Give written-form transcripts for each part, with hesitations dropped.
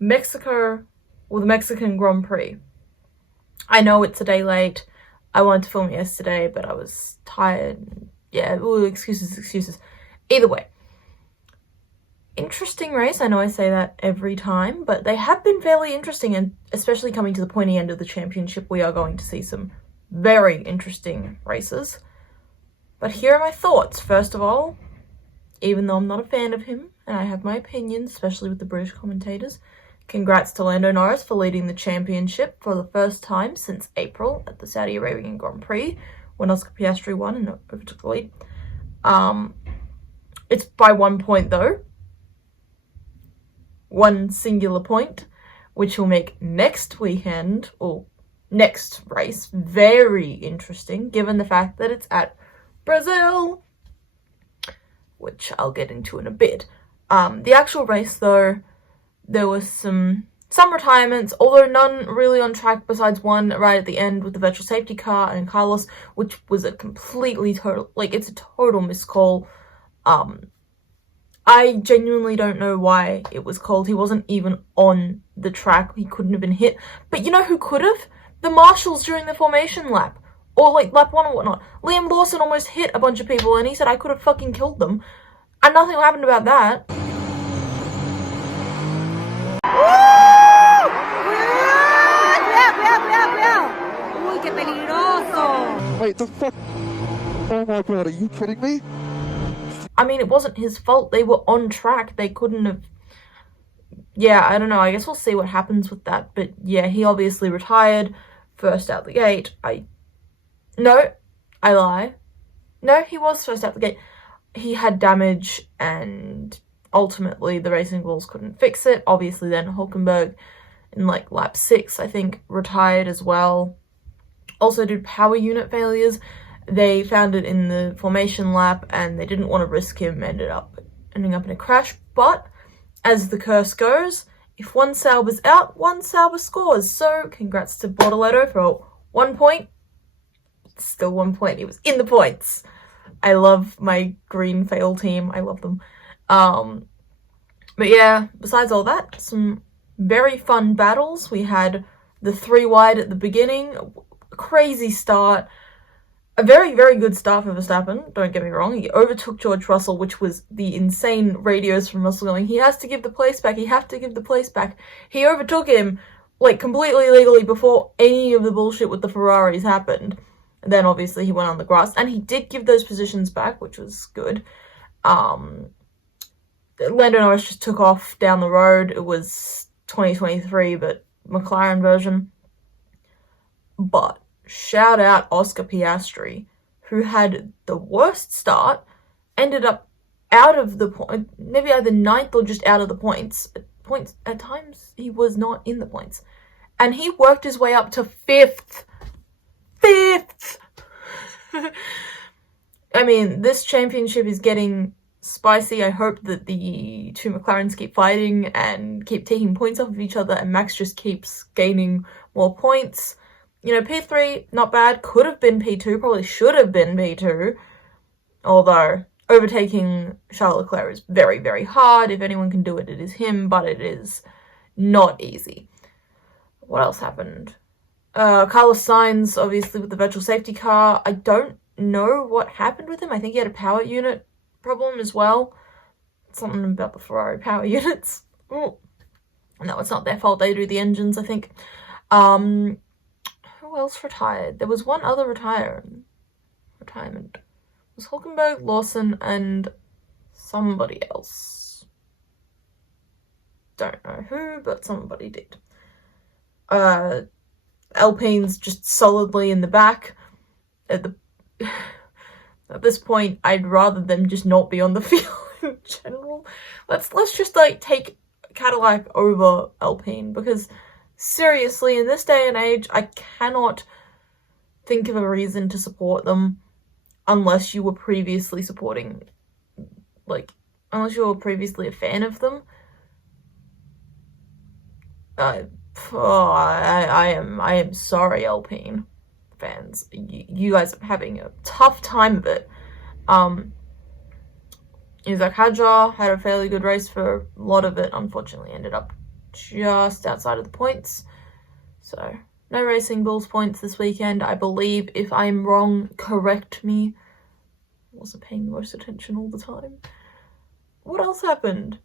Mexico, or the Mexican Grand Prix. I know it's a day late. I wanted to film yesterday, but I was tired. Yeah, ooh, excuses. Either way. Interesting race. I know I say that every time, but they have been fairly interesting, and especially coming to the pointy end of the championship, we are going to see some very interesting races. But here are my thoughts. First of all, even though I'm not a fan of him, and I have my opinions, especially with the British commentators, congrats to Lando Norris for leading the championship for the first time since April at the Saudi Arabian Grand Prix, when Oscar Piastri won and overtook the lead. It's by 1 point though. One singular point, which will make next weekend, or next race, very interesting, given the fact that it's at Brazil, which I'll get into in a bit. The actual race though, there was some retirements, although none really on track besides one right at the end with the virtual safety car and Carlos, which was a completely it's a total miscall. I genuinely don't know why it was called. He wasn't even on the track. He couldn't have been hit. But you know who could have? The marshals during the formation lap. Or lap 1 or whatnot. Liam Lawson almost hit a bunch of people and he said I could have fucking killed them. And nothing happened about that. Wait, the fuck? Oh my god, are you kidding me? I mean, it wasn't his fault. They were on track. They couldn't have... Yeah, I don't know. I guess we'll see what happens with that. But yeah, he obviously retired first out the gate. No, I lie. No, he was first out the gate. He had damage and ultimately the racing bulls couldn't fix it. Obviously then Hulkenberg in lap 6, I think, retired as well. Also did power unit failures. They found it in the formation lap and they didn't want to risk him, ending up in a crash. But as the curse goes, if one Sauber's out, one Sauber scores. So congrats to Bortoleto for 1 point. Still 1 point. He was in the points. I love my green fail team. I love them. But yeah, besides all that, some very fun battles. We had the 3 wide at the beginning. Crazy start. A very, very good start for Verstappen, don't get me wrong. He overtook George Russell, which was the insane radios from Russell going, he has to give the place back, He overtook him, completely legally before any of the bullshit with the Ferraris happened. And then, obviously, he went on the grass, and he did give those positions back, which was good. Lando Norris just took off down the road. It was 2023, but McLaren version. But shout out Oscar Piastri, who had the worst start, ended up out of the point, maybe either 9th or just out of the points. At times, he was not in the points. And he worked his way up to 5th. 5th! I mean, this championship is getting spicy. I hope that the 2 McLarens keep fighting and keep taking points off of each other, and Max just keeps gaining more points. You know, P3, not bad. Could have been P2, probably should have been P2. Although, overtaking Charles Leclerc is very, very hard. If anyone can do it, it is him, but it is not easy. What else happened? Carlos Sainz, obviously, with the virtual safety car. I don't know what happened with him. I think he had a power unit problem as well. Something about the Ferrari power units. Ooh. No, it's not their fault. They do the engines, I think. Who else retired? There was one other retirement. It was Hulkenberg, Lawson, and somebody else. Don't know who, but somebody did. Alpine's just solidly in the back. At this point, I'd rather them just not be on the field in general. Let's just take Cadillac over Alpine, because seriously, in this day and age, I cannot think of a reason to support them unless you were previously unless you were previously a fan of them. I am sorry, Alpine fans. You guys are having a tough time of it. Isaac Hadjar had a fairly good race for a lot of it. Unfortunately, ended up just outside of the points. So, no Racing Bulls points this weekend. I believe, if I'm wrong, correct me. I wasn't paying the most attention all the time. What else happened?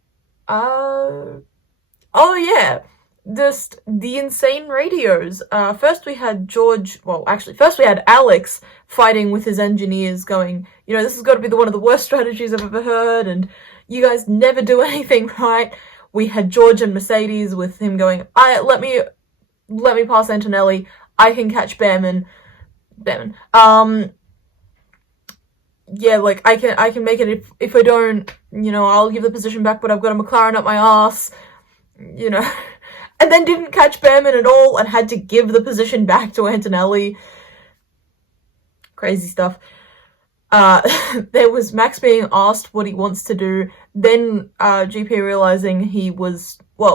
Oh yeah, just the insane radios. First we had first we had Alex fighting with his engineers going, this has got to be one of the worst strategies I've ever heard, and you guys never do anything right. We had George and Mercedes with him going, let me pass Antonelli, I can catch Behrman. Yeah, like, I can make it if I don't, I'll give the position back, but I've got a McLaren up my ass, and then didn't catch Behrman at all and had to give the position back to Antonelli. Crazy stuff. There was Max being asked what he wants to do, then GP realizing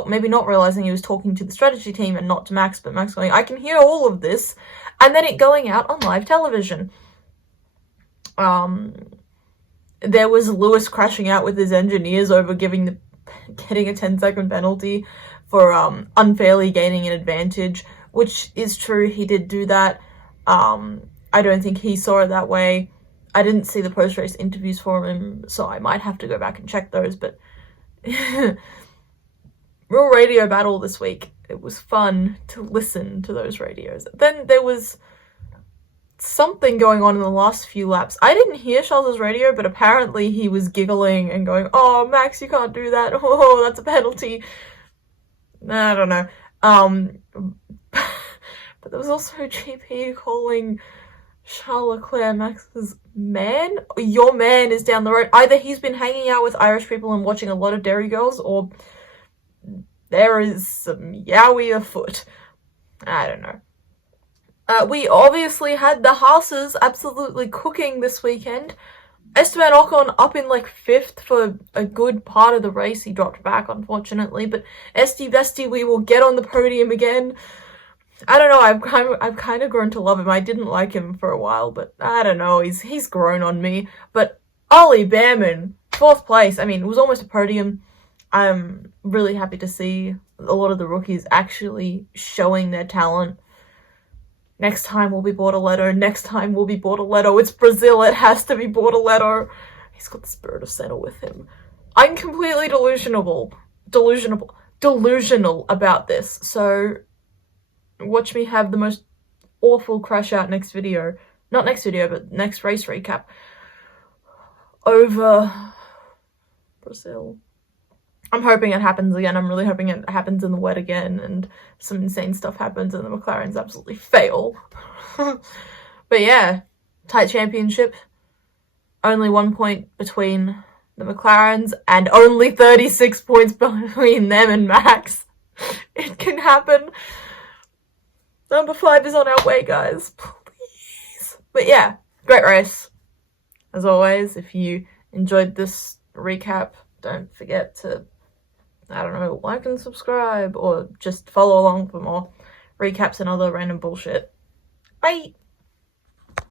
maybe not realizing he was talking to the strategy team and not to Max, but Max going, I can hear all of this, and then it going out on live television. There was Lewis crashing out with his engineers over getting a 10-second penalty for unfairly gaining an advantage, which is true, he did do that. I don't think he saw it that way. I didn't see the post-race interviews for him, so I might have to go back and check those, but real radio battle this week. It was fun to listen to those radios. Then there was something going on in the last few laps. I didn't hear Charles's radio, but apparently he was giggling and going, oh, Max, you can't do that. Oh, that's a penalty. I don't know. But there was also GP calling Charles Leclerc Max's man. Your man is down the road. Either he's been hanging out with Irish people and watching a lot of Dairy Girls, or there is some yowie afoot. I don't know. We obviously had the Haas's absolutely cooking this weekend. Esteban Ocon up in 5th for a good part of the race. He dropped back, unfortunately, but Esty Bestie, we will get on the podium again. I don't know, I've kind of grown to love him. I didn't like him for a while, but I don't know, he's grown on me. But Ollie Behrman, 4th place. I mean, it was almost a podium. I'm really happy to see a lot of the rookies actually showing their talent. Next time will be Bortoletto. Next time will be Bortoletto. It's Brazil. It has to be Bortoletto. He's got the spirit of Senna with him. I'm completely delusional about this. So watch me have the most awful crash out next video. Not next video, but next race recap. Over Brazil. I'm hoping it happens again. I'm really hoping it happens in the wet again and some insane stuff happens and the McLarens absolutely fail. But yeah, tight championship. Only 1 point between the McLarens and only 36 points between them and Max. It can happen. Number 5 is on our way, guys. Please. But yeah, great race. As always, if you enjoyed this recap, don't forget to, like and subscribe, or just follow along for more recaps and other random bullshit. Bye!